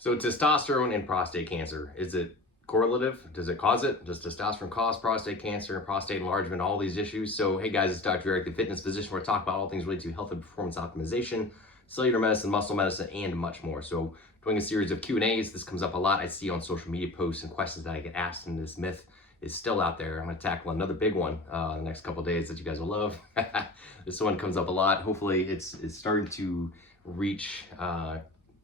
So testosterone and prostate cancer, is it correlative? Does it cause it? Does testosterone cause prostate cancer, prostate enlargement, all these issues? So hey guys, it's Dr. Eric, the fitness physician, where I talk about all things related to health and performance optimization, cellular medicine, muscle medicine, and much more. So doing a series of Q&As, this comes up a lot. I see on social media posts and questions that I get asked, and this myth is still out there. I'm gonna tackle another big one in the next couple of days that you guys will love. This one comes up a lot. Hopefully it's starting to reach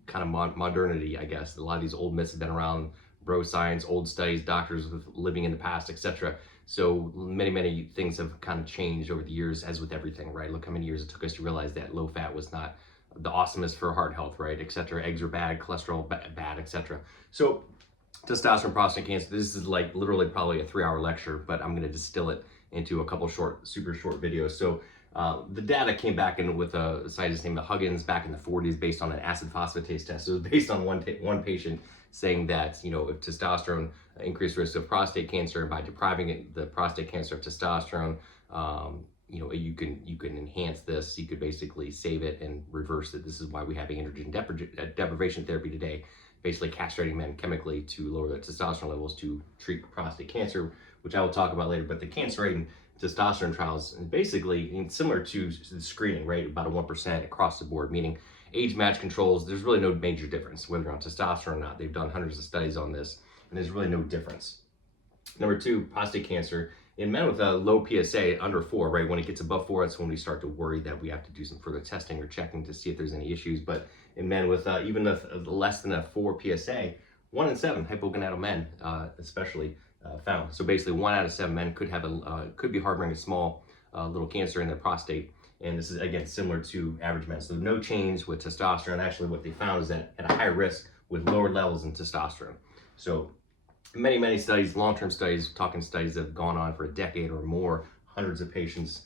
kind of modernity, I guess. A lot of these old myths have been around, bro science, old studies, doctors living in the past, etc. So many things have kind of changed over the years, as with everything, right? Look how many years it took us to realize that low fat was not the awesomest for heart health, right, etc. Eggs are bad, cholesterol bad, etc. So testosterone, prostate cancer, this is like literally probably a 3-hour lecture, but I'm going to distill it into a couple super short videos. So the data came back in with a scientist named Huggins back in the 40s based on an acid phosphatase test. So it was based on one patient saying that, you know, if testosterone increased risk of prostate cancer, by depriving the prostate cancer of testosterone, you know, you can enhance this, you could basically save it and reverse it. This is why we have androgen deprivation therapy today, basically castrating men chemically to lower their testosterone levels to treat prostate cancer, which I will talk about later. But the cancer rate in testosterone trials is basically similar to the screening, right? About a 1% across the board, meaning age match controls. There's really no major difference whether you're on testosterone or not. They've done hundreds of studies on this, and there's really no difference. Number two, prostate cancer. In men with a low PSA, under 4, right? When it gets above 4, that's when we start to worry that we have to do some further testing or checking to see if there's any issues. But in men with even less than a 4 PSA, 1 in 7 hypogonadal men, especially, found. So basically, 1 out of 7 men could be harboring a small little cancer in their prostate. And this is, again, similar to average men. So no change with testosterone. Actually, what they found is that at a higher risk with lower levels in testosterone. So many studies, long-term studies, talking studies that have gone on for a decade or more, hundreds of patients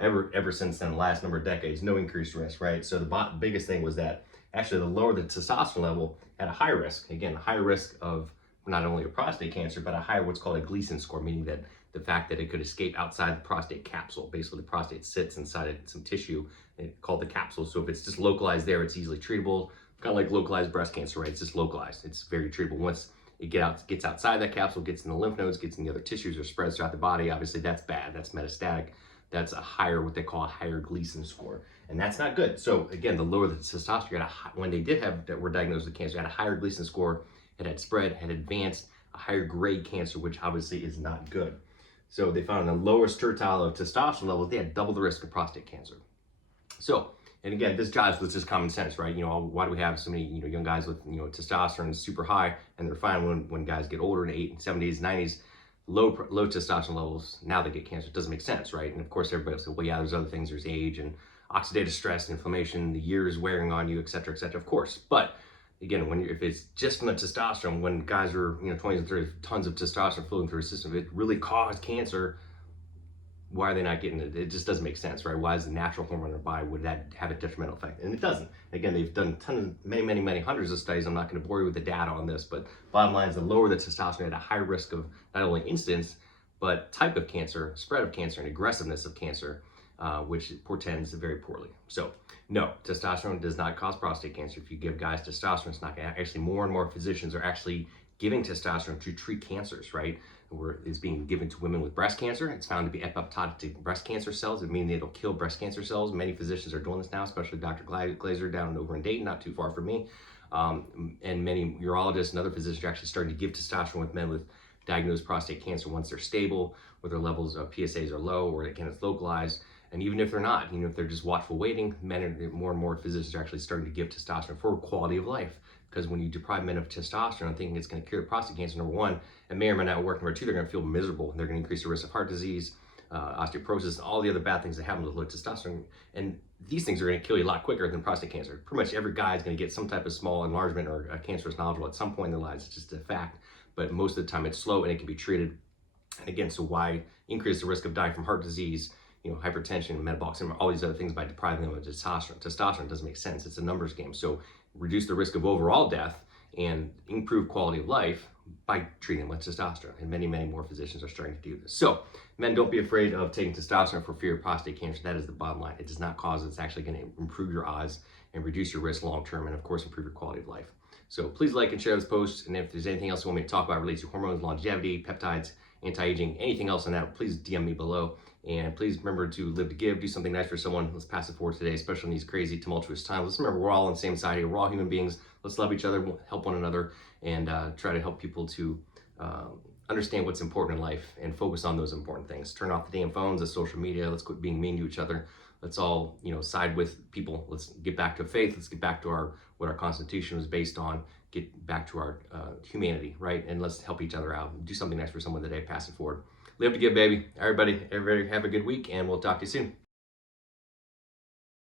ever since then, the last number of decades, no increased risk, right? So the biggest thing was that actually the lower the testosterone level at a high risk, again, a higher risk of not only a prostate cancer, but a higher what's called a Gleason score, meaning that the fact that it could escape outside the prostate capsule. Basically, the prostate sits inside some tissue called the capsule. So if it's just localized there, it's easily treatable, kind of like localized breast cancer, right? It's just localized. It's very treatable. Once it gets outside that capsule, gets in the lymph nodes, gets in the other tissues, or spreads throughout the body, obviously that's bad. That's metastatic. That's a higher, what they call a higher Gleason score. And that's not good. So again, the lower the testosterone, when they were diagnosed with cancer, had a higher Gleason score, it had spread, had advanced, a higher grade cancer, which obviously is not good. So they found the lowest tertile of testosterone levels, they had double the risk of prostate cancer. So, and again, this jives with just common sense, right? You know, why do we have so many, you know, young guys with, you know, testosterone super high, and they're fine when guys get older in the 80s, 70s, 90s, low testosterone levels, now they get cancer. It doesn't make sense, right? And of course, everybody will say, well, yeah, there's other things. There's age and oxidative stress, inflammation, the years wearing on you, et cetera, of course. But again, if it's just from the testosterone, when guys are, you know, 20s and 30s, tons of testosterone flowing through the system, it really caused cancer. Why are they not getting it? It just doesn't make sense, right? Why is the natural hormone in their body, would that have a detrimental effect? And it doesn't. Again, they've done many hundreds of studies. I'm not going to bore you with the data on this, but bottom line is the lower the testosterone, at a high risk of not only incidence, but type of cancer, spread of cancer, and aggressiveness of cancer, which portends very poorly. So no, testosterone does not cause prostate cancer. If you give guys testosterone, it's not gonna, actually more and more physicians are actually giving testosterone to treat cancers, right? Where it's being given to women with breast cancer. It's found to be apoptotic to breast cancer cells. It means it'll kill breast cancer cells. Many physicians are doing this now, especially Dr. Glazer down over in Dayton, not too far from me. And many urologists and other physicians are actually starting to give testosterone with men with diagnosed prostate cancer once they're stable, where their levels of PSAs are low, or again, it's localized. And even if they're not, you know, if they're just watchful waiting, more and more physicians are actually starting to give testosterone for quality of life. Because when you deprive men of testosterone, thinking it's going to cure prostate cancer, number one, it may or may not work. Number two, they're going to feel miserable. They're going to increase the risk of heart disease, osteoporosis, and all the other bad things that happen with low testosterone. And these things are going to kill you a lot quicker than prostate cancer. Pretty much every guy is going to get some type of small enlargement or a cancerous nodule at some point in their lives. It's just a fact. But most of the time, it's slow and it can be treated. And again, so why increase the risk of dying from heart disease, you know, hypertension, metabolic syndrome, all these other things by depriving them of testosterone? Testosterone doesn't make sense. It's a numbers game. So reduce the risk of overall death and improve quality of life. by treating them with testosterone. And many, many more physicians are starting to do this. So men, don't be afraid of taking testosterone for fear of prostate cancer. That is the bottom line. It does not cause it. It's actually going to improve your odds and reduce your risk long term, and of course improve your quality of life. So please like and share this post. And if there's anything else you want me to talk about related to hormones, longevity, peptides, anti-aging, anything else on that, please DM me below. And please remember to live to give, do something nice for someone. Let's pass it forward today, especially in these crazy, tumultuous times. Let's remember we're all on the same side here. We're all human beings. Let's love each other, help one another, and try to help people to understand what's important in life and focus on those important things. Turn off the damn phones, the social media. Let's quit being mean to each other. Let's all, side with people. Let's get back to faith. Let's get back to what our Constitution was based on. Get back to our humanity, right? And let's help each other out. Do something nice for someone today. Pass it forward. Live to give, baby. Everybody have a good week, and we'll talk to you soon.